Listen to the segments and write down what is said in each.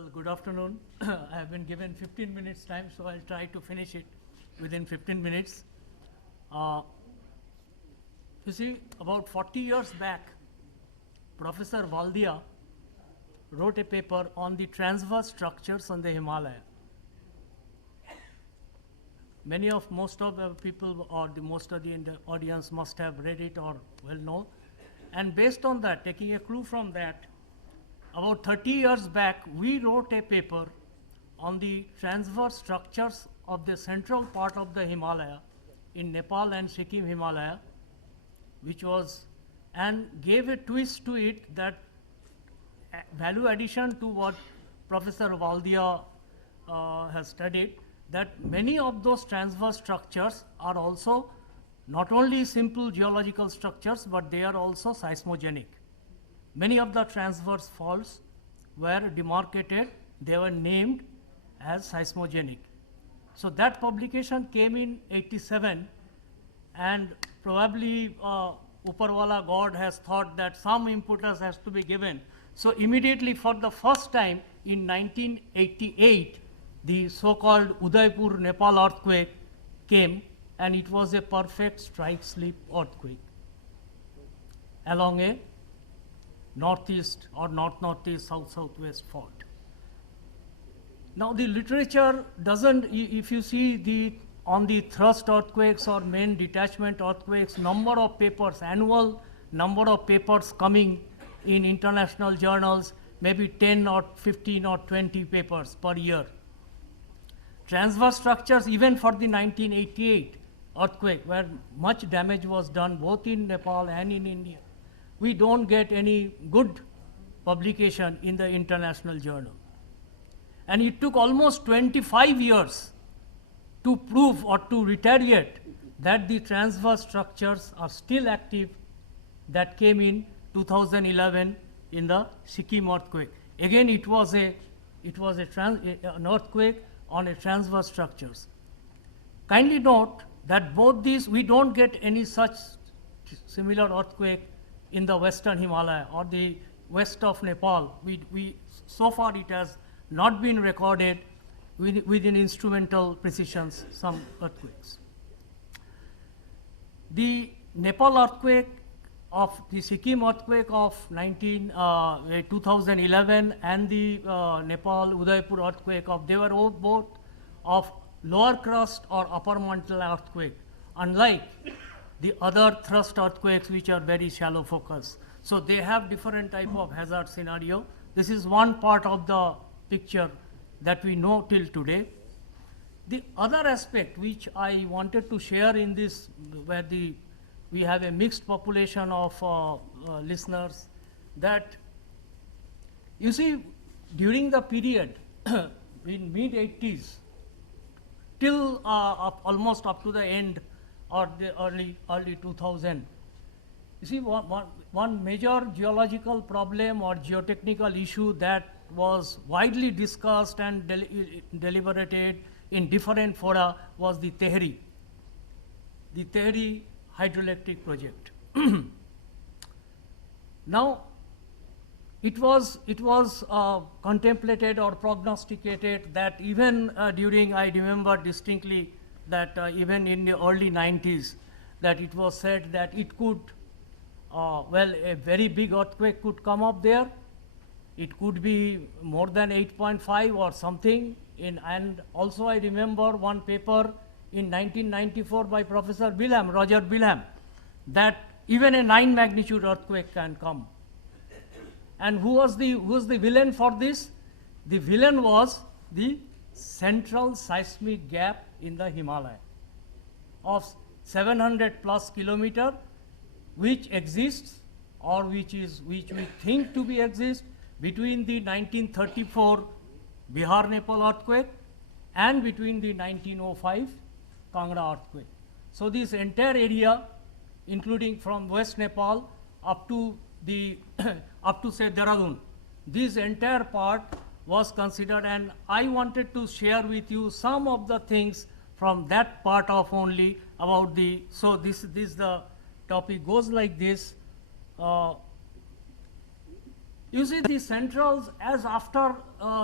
Well, good afternoon. I have been given 15 minutes time, so I'll try to finish it within 15 minutes. You see, about 40 years back, Professor Valdia wrote a paper on the transverse structures on the Himalaya. Most of the people or most of the audience must have read it or well know. And based on that, taking a clue from that, about 30 years back, we wrote a paper on the transverse structures of the central part of the Himalaya in Nepal and Sikkim Himalaya, which was, and gave a twist to it that value addition to what Professor Valdia has studied, that many of those transverse structures are also not only simple geological structures, but they are also seismogenic. Many of the transverse faults were demarcated, they were named as seismogenic. So that publication came in 87, and probably Uparwala God has thought that some impetus has to be given. So immediately for the first time in 1988, the so-called Udaipur, Nepal earthquake came, and it was a perfect strike-slip earthquake along a northeast or north-northeast, south-southwest fault. Now the literature doesn't, if you see on the thrust earthquakes or main detachment earthquakes, number of papers, annual number of papers coming in international journals, maybe 10 or 15 or 20 papers per year. Transverse structures, even for the 1988 earthquake, where much damage was done both in Nepal and in India, we don't get any good publication in the international journal. And it took almost 25 years to prove or to retaliate that the transverse structures are still active. That came in 2011 in the Sikkim earthquake. Again, it was an earthquake on a transverse structures. Kindly note that both these, we don't get any such similar earthquake in the western Himalaya or the west of Nepal. So far it has not been recorded within instrumental precisions, some earthquakes. The Nepal earthquake of the Sikkim earthquake of 2011 and the Nepal Udaipur earthquake they were both of lower crust or upper mantle earthquake, unlike the other thrust earthquakes which are very shallow focus. So they have different type of hazard scenario. This is one part of the picture that we know till today. The other aspect which I wanted to share in this, where we have a mixed population of listeners, that you see during the period in mid-80s till almost up to the end or the early 2000. You see, one major geological problem or geotechnical issue that was widely discussed and deliberated in different fora was the Tehri hydroelectric project. Now, it was contemplated or prognosticated that even during, I remember distinctly, that even in the early 90s, that it was said that it could, a very big earthquake could come up there. It could be more than 8.5 or something. And also I remember one paper in 1994 by Professor Roger Bilham, that even a 9 magnitude earthquake can come. And who was the villain for this? The villain was the central seismic gap in the Himalaya of 700 plus kilometer, which exists or which we think to be exist between the 1934 Bihar Nepal earthquake and between the 1905 Kangra earthquake. So this entire area, including from West Nepal up to say Dehradun, this entire part was considered, and I wanted to share with you some of the things from that part of only about so this the topic goes like this. You see the centrals as after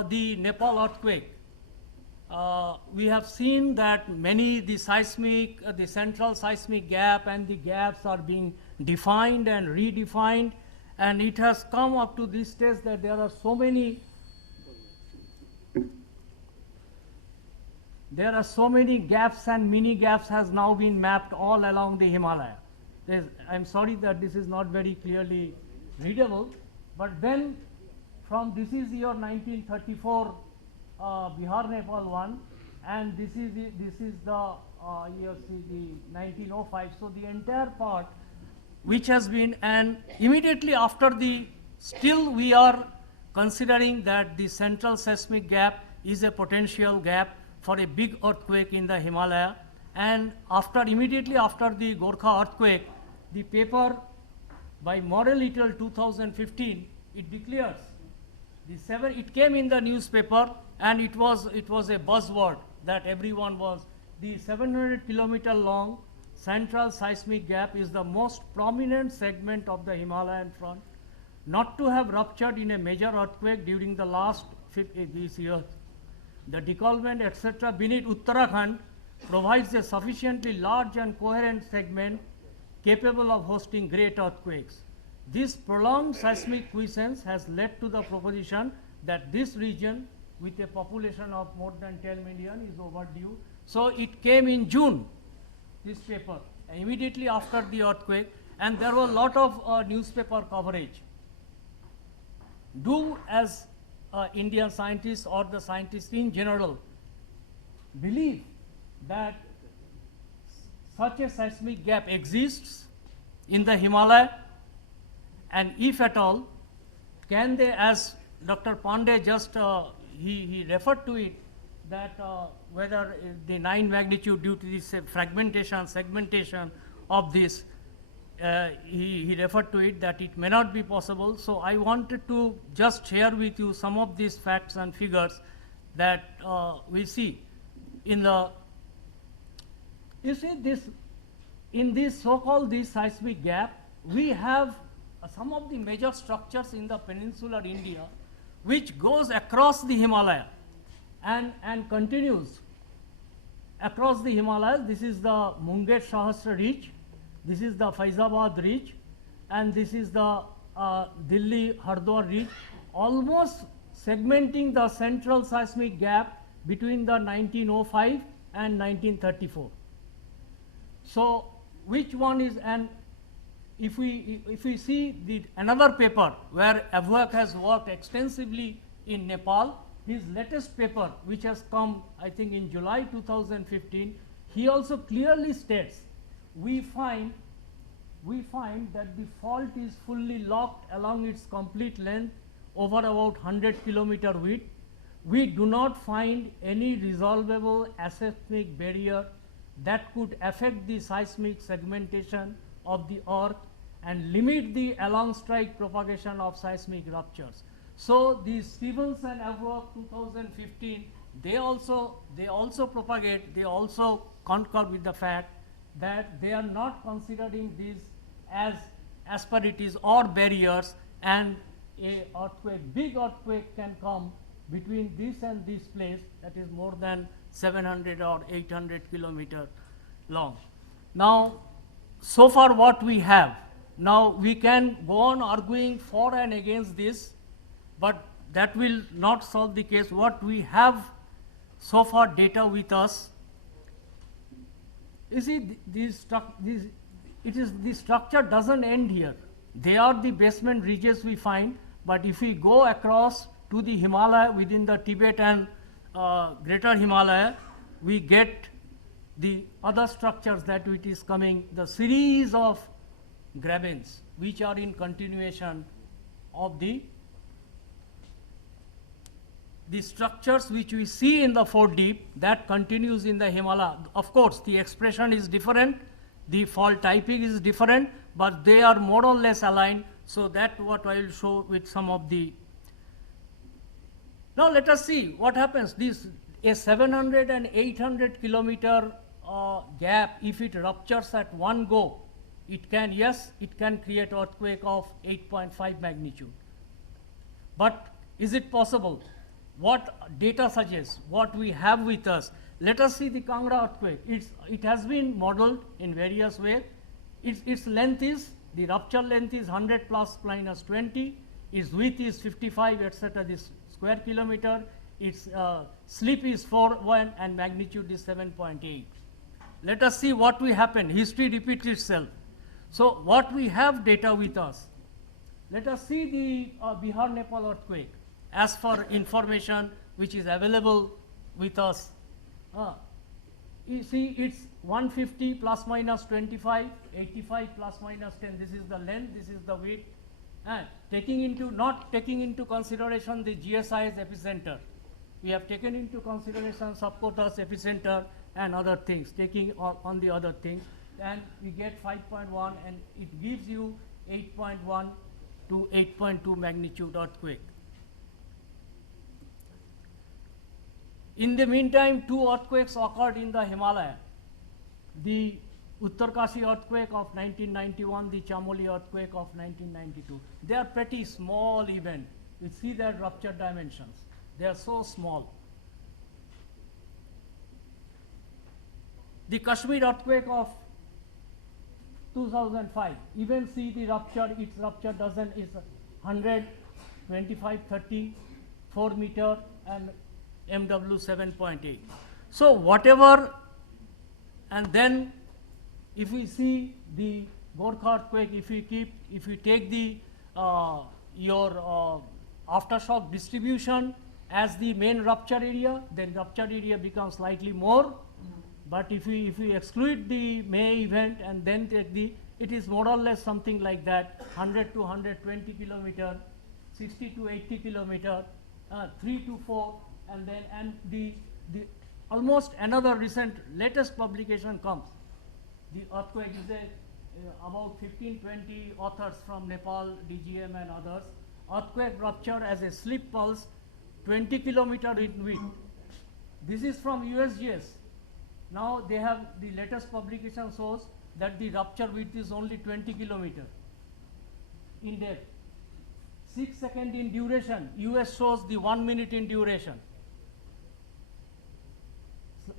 the Nepal earthquake, we have seen that many the central seismic gap and the gaps are being defined and redefined, and it has come up to this stage that there are so many gaps and mini gaps has now been mapped all along the Himalaya. I'm sorry that this is not very clearly readable, but then from this is year 1934 Bihar Nepal one, and this is the year the 1905. So the entire part which has been, and immediately after the, still we are considering that the central seismic gap is a potential gap for a big earthquake in the Himalaya. And immediately after the Gorkha earthquake, the paper by Morel et al. 2015, it declares it came in the newspaper, and it was a buzzword that everyone was, the 700-kilometer long central seismic gap is the most prominent segment of the Himalayan front not to have ruptured in a major earthquake during the last this year. The decalvement, etc., beneath Uttarakhand provides a sufficiently large and coherent segment capable of hosting great earthquakes. This prolonged seismic quiescence has led to the proposition that this region, with a population of more than 10 million, is overdue. So it came in June, this paper, immediately after the earthquake, and there was a lot of newspaper coverage. Do as Indian scientists or the scientists in general believe that such a seismic gap exists in the Himalaya, and if at all, can they, as Dr. Pandey just he referred to it, that whether the 9 magnitude due to this segmentation of this, he referred to it that it may not be possible. So I wanted to just share with you some of these facts and figures that we see in the, you see this, in this so-called this seismic gap, we have some of the major structures in the peninsular India which goes across the Himalaya and continues across the Himalayas. This is the Munger Sahasra Ridge, this is the Faizabad Ridge, and this is the Delhi Hardwar Ridge, almost segmenting the central seismic gap between the 1905 and 1934. So which one is, and if we see another paper where Athwart has worked extensively in Nepal, his latest paper, which has come I think in July 2015, he also clearly states we find that the fault is fully locked along its complete length over about 100 kilometer width. We do not find any resolvable seismic barrier that could affect the seismic segmentation of the earth and limit the along strike propagation of seismic ruptures. So the Stevens and Athwart 2015, they also propagate, they also concur with the fact that they are not considering these as asperities or barriers, and a big earthquake can come between this and this place that is more than 700 or 800 kilometer long. Now, so far what we have, now we can go on arguing for and against this, but that will not solve the case. What we have so far data with us, you see, the structure doesn't end here. They are the basement ridges we find, but if we go across to the Himalaya within the Tibet and Greater Himalaya, we get the other structures that it is coming, the series of grabens which are in continuation of the structures which we see in the Fort Deep that continues in the Himalaya. Of course, the expression is different, the fault typing is different, but they are more or less aligned. So that what I will show with some of the. Now let us see what happens. This a 700 and 800 kilometer gap, if it ruptures at one go, it can, yes, it can create earthquake of 8.5 magnitude. But is it possible? What data suggests? What we have with us? Let us see the Kangra earthquake. It has been modeled in various ways. Its length is, the rupture length is 100 plus minus 20. Its width is 55, etc. This square kilometer. Its slip is 4.1 and magnitude is 7.8. Let us see what will happen. History repeats itself. So what we have data with us. Let us see the Bihar Nepal earthquake as for information which is available with us. You see it's 150 plus minus 25, 85 plus minus 10. This is the length, this is the width. And not taking into consideration the GSI's epicenter. We have taken into consideration subquarters, epicenter and other things, taking on the other things, and we get 5.1 and it gives you 8.1 to 8.2 magnitude earthquake. In the meantime, 2 earthquakes occurred in the Himalaya. The Uttarkashi earthquake of 1991, the Chamoli earthquake of 1992. They are pretty small events. We see their rupture dimensions. They are so small. The Kashmir earthquake of 2005, even see the rupture, its rupture is 100, 25, 30, 4 meter and MW 7.8. So whatever, and then if we see the Gorkha earthquake, if you take the your aftershock distribution as the main rupture area, then rupture area becomes slightly more. But if we exclude the May event and then take it is more or less something like that, 100 to 120 kilometer, 60 to 80 kilometer, 3 to 4, and then the almost another latest publication comes. The earthquake is about 15-20 authors from Nepal, DGM and others. Earthquake rupture as a slip pulse, 20 kilometer in width. This is from USGS. Now they have the latest publication shows that the rupture width is only 20 kilometer in depth. 6 seconds in duration. US shows the 1 minute in duration.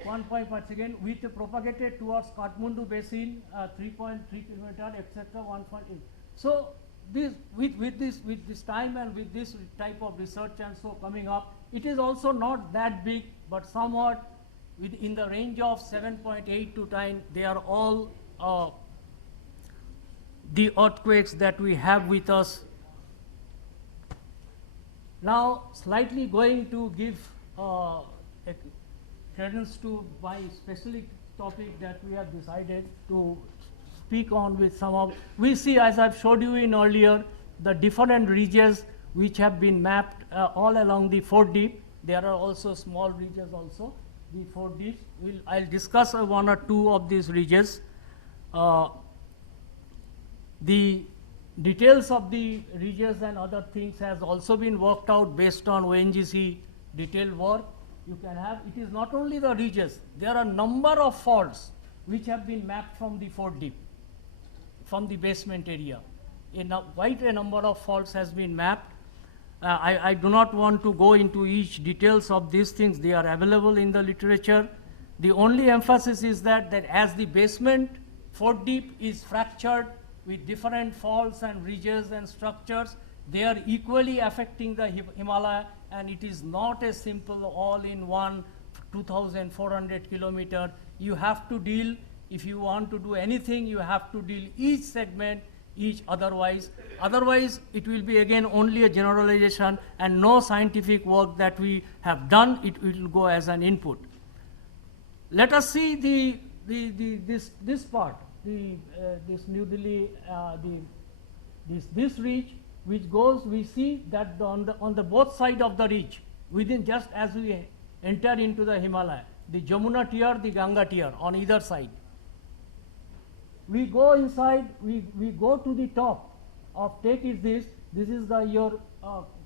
1.5 second with propagated towards Kathmandu basin, 3.3 kilometer, etc. 1.8. So with this time and with this type of research and so coming up, it is also not that big, but somewhat within the range of 7.8 to 9. They are all the earthquakes that we have with us. Now slightly going to give credence to my specific topic that we have decided to speak on with some of. We see, as I've showed you in earlier, the different regions which have been mapped all along the 4 deep. There are also small regions also, the 4 deeps. I'll discuss 1 or 2 of these regions. The details of the regions and other things has also been worked out based on ONGC detailed work. You can have, it is not only the regions, there are a number of faults which have been mapped from the 4 deep, from the basement area. Quite a number of faults has been mapped. I do not want to go into each details of these things. They are available in the literature. The only emphasis is that as the basement 4 deep is fractured with different faults and ridges and structures, they are equally affecting the Himalaya, and it is not a simple all-in-one 2,400 kilometer. You have to deal, if you want to do anything, you have to deal each segment, otherwise it will be again only a generalization and no scientific work that we have done. It will go as an input. Let us see this part, this New Delhi, this ridge which goes. We see that on the both side of the ridge, within just as we enter into the Himalaya, the Jamuna tier, the Ganga tier on either side. We go inside, we go to the top of this is your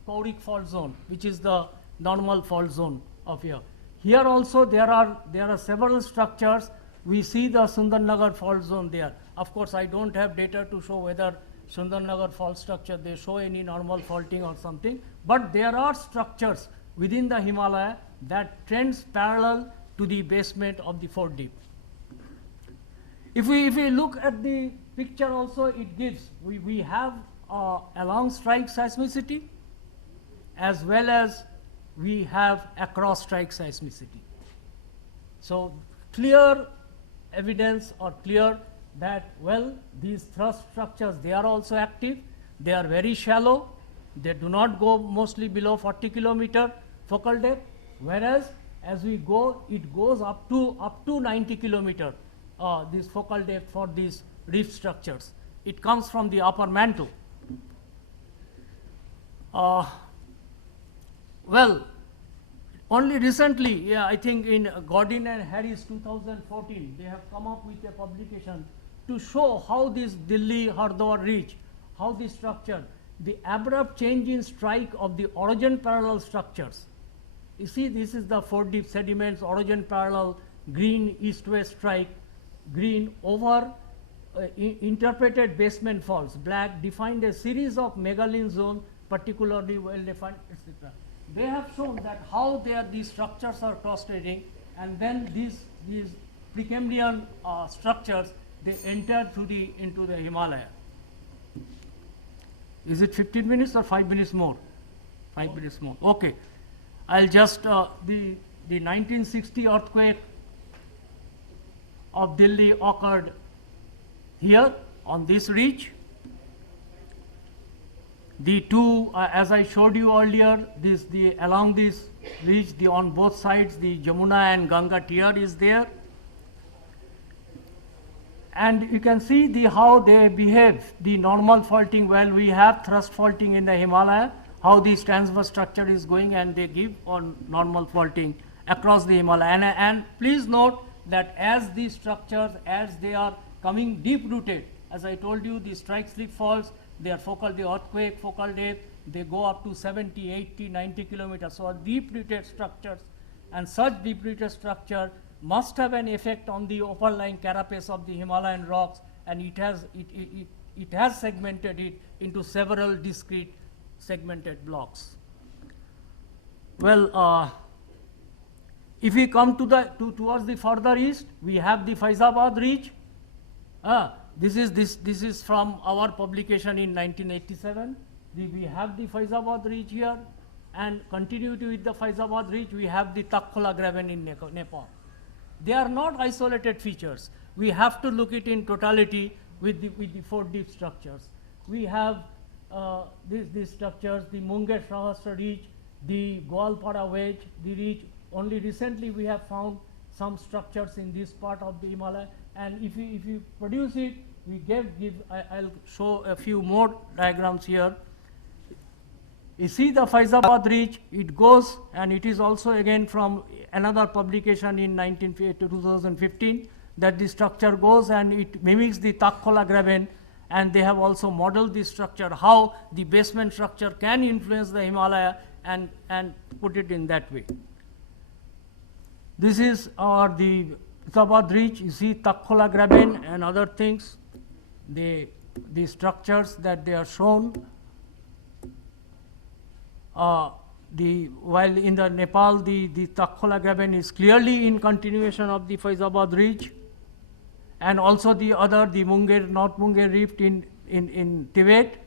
Kauric fault zone, which is the normal fault zone of here. Here also there are several structures. We see the Sundarnagar fault zone there. Of course, I don't have data to show whether Sundarnagar fault structure, they show any normal faulting or something, But there are structures within the Himalaya that trends parallel to the basement of the Fort Deep. If we look at the picture also, it gives, we have along strike seismicity as well as we have across strike seismicity. So clear evidence or clear that, well, these thrust structures, they are also active, they are very shallow, they do not go mostly below 40 kilometer focal depth, whereas as we go, it goes up to 90 kilometer, this focal depth for these reef structures. It comes from the upper mantle. Well, only recently, I think in Godin and Harris 2014, they have come up with a publication to show how this Delhi-Hardwar ridge, how this structure, the abrupt change in strike of the origin parallel structures. You see, this is the Fort Deep sediments, origin parallel, green east-west strike, green over interpreted basement faults, black defined a series of megalene zone, particularly well defined, etc. They have shown that how these structures are cross-trading, and then these Precambrian structures, they enter into the Himalaya. Is it 15 minutes or 5 minutes more? 5 minutes more. Okay. I'll just, the 1960 earthquake of Delhi occurred here on this ridge. The two, as I showed you earlier, along this ridge, on both sides, the Jamuna and Ganga tier is there. And you can see how they behave, the normal faulting. Well, we have thrust faulting in the Himalaya, how this transverse structure is going, and they give on normal faulting across the Himalaya. And please note that as these structures, as they are coming deep rooted, as I told you, the strike slip faults, they are the earthquake focal depth, they go up to 70, 80, 90 kilometers. So deep rooted structures, and such deep rooted structure must have an effect on the overlying carapace of the Himalayan rocks, and it has segmented it into several discrete segmented blocks. Well, if we come towards the further east, we have the Faizabad ridge. This is from our publication in 1987. We have the Faizabad ridge here, and continuity with the Faizabad ridge, we have the Takkhola graben in Nepal. They are not isolated features. We have to look it in totality with the Fort Deep structures. We have these structures, the Mungesh Rahasya ridge, the Goalpara wedge, the ridge. Only recently we have found some structures in this part of the Himalaya, and if you produce it, we I'll show a few more diagrams here. You see the Faizabad ridge, it goes, and it is also again from another publication in 2015, that the structure goes and it mimics the Takkhola graben, and they have also modeled this structure, how the basement structure can influence the Himalaya, and put it in that way. This is the Faizabad ridge. You see Takkhola graben and other things, the structures that they are shown. While in the Nepal, the Takkhola graben is clearly in continuation of the Faizabad ridge, and also the Munger, North Munger rift in Tibet,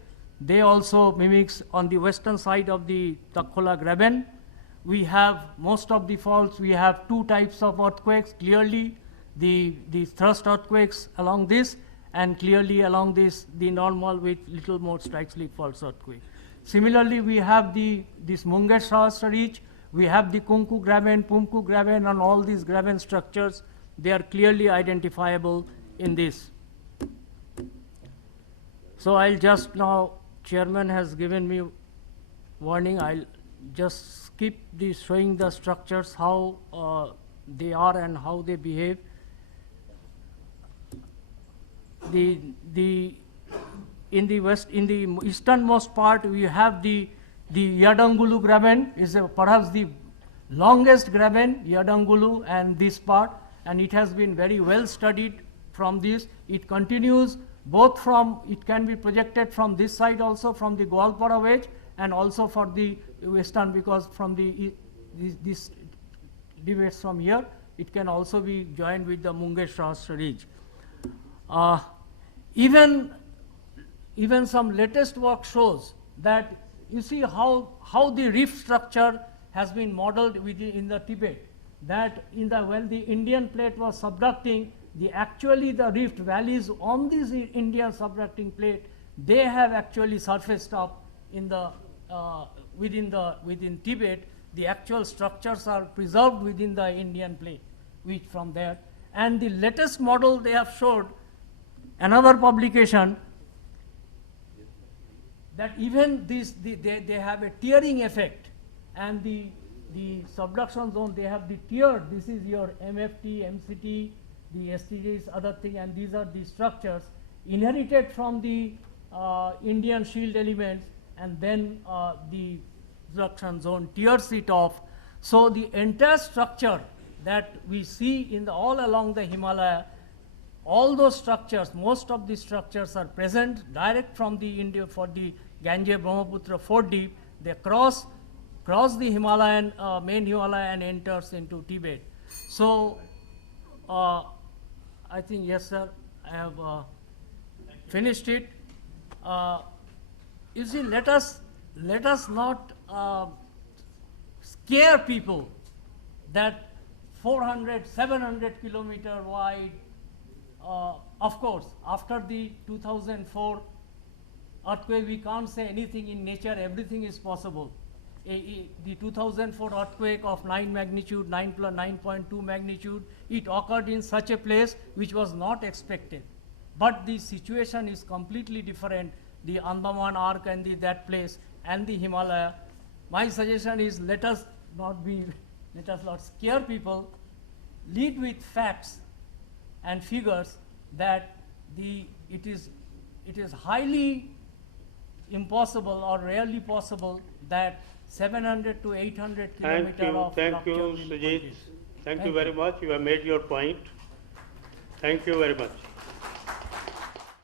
they also mimics on the western side of the Takkhola graben. We have most of the faults, we have two types of earthquakes, clearly the thrust earthquakes along this, and clearly along this, the normal with little more strike slip faults earthquake. Similarly, we have this Mungesh Rahasya ridge, we have the Kunku graben, Pumku graben, and all these graben structures, they are clearly identifiable in this. So I'll just now, Chairman has given me warning, I'll just skip showing the structures, how they are and how they behave. In the easternmost part, we have the Yadangulu graben, is perhaps the longest graben, Yadangulu, and this part, and it has been very well studied from this. It continues both from, it can be projected from this side also, from the Goalpara wedge, and also for the western, because from the this deviates from here, it can also be joined with the Mungeshahr ridge. Even some latest work shows that you see how the rift structure has been modeled in the Tibet. That when the Indian plate was subducting, actually the rift valleys on this Indian subducting plate, they have actually surfaced up in the within Tibet. The actual structures are preserved within the Indian plate, which from there. And the latest model they have showed, another publication, that even they have a tearing effect, and the subduction zone, they have the tiered. This is your MFT, MCT, the STJs, other thing, and these are the structures inherited from the Indian shield elements, and then the subduction zone tears it off. So the entire structure that we see in all along the Himalaya, all those structures, most of the structures are present direct from the India for the Ganges Brahmaputra fort deep. They cross the Himalayan, main Himalaya, and enters into Tibet. So I think, yes, sir, I have finished it. You see, let us not scare people that 400, 700 kilometer wide. Of course, after the 2004 earthquake, we can't say anything in nature, everything is possible. The 2004 earthquake of 9 magnitude, 9.2 magnitude, it occurred in such a place which was not expected. But the situation is completely different. The Andaman Arc and that place and the Himalaya. My suggestion is let us not scare people, lead with facts and figures that it is highly impossible or rarely possible that 700 to 800 kilometers of Thank you, Sujit. Thank you very much. You have made your point. Thank you very much.